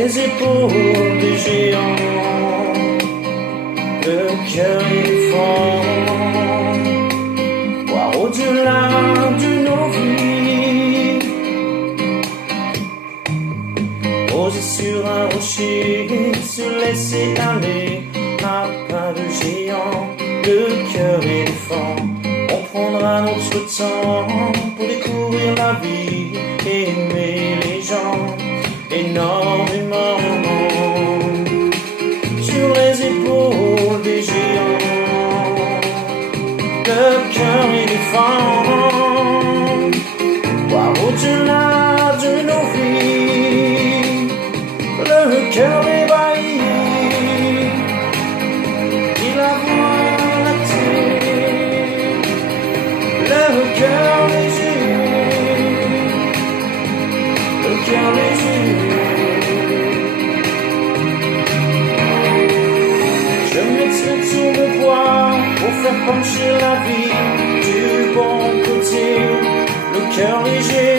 les épaules des géants, le cœur éléphant, voir au-delà de nos vies, poser sur un rocher, se laisser aller à pas de géant, le cœur éléphant. On prendra notre temps pour découvrir la vie et aimer les gens énormément. Sur les épaules des géants, le cœur éléphant, voir au-delà de nos vies, le cœur ébahi, et la voix lactée, le cœur léger, le cœur léger. Je mettrai tout mon poids pour faire pencher la vie du bon côté, le cœur léger,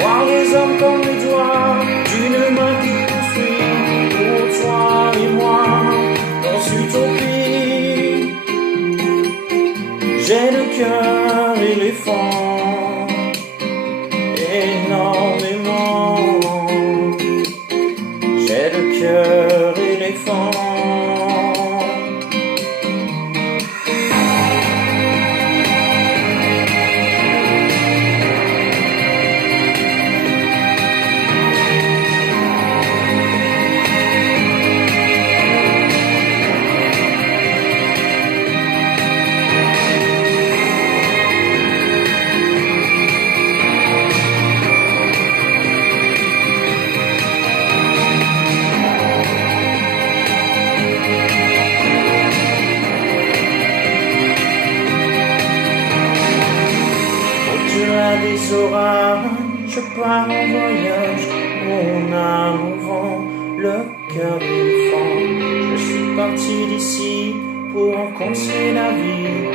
voir les hommes comme les doigts d'une main qui construit pour toi et moi dans utopie. J'ai le cœur éléphant, énormément. J'ai le cœur éléphant. Des orages, je pars en voyage, mon âme au vent, le cœur éléphant. Je suis parti d'ici pour rencontrer la vie